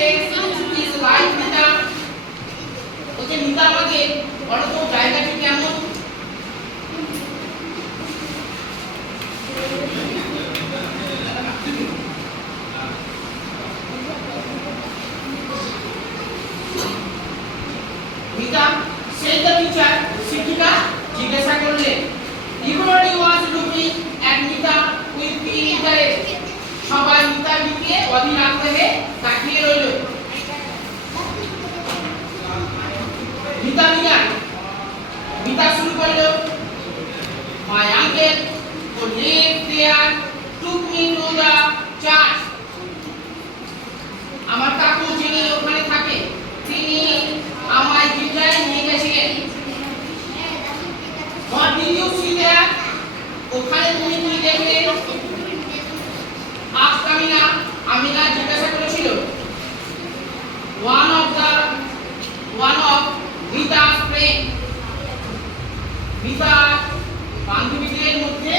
what is place is like Nita okay Nita আমাকে বলো তো জায়গাটি কেমন নিতা সেই দ্য টিচার শিক্ষিকা জিজ্ঞাসা করলেন everybody was looking at Nita with কি ইন্টারেস্ট সবাই নিতার দিকে অধীর আগ্রহে তাকিয়ে নিতা বিজ্ঞান শুরু করল। lived there took me to the church আমার কাকু যিনি ওখানে থাকে, তিনি আমায় গির্জায় নিয়ে গেছিলেন? ওখানে তুমি কি দেখলে বিবাহ বান্ধবীদের মধ্যে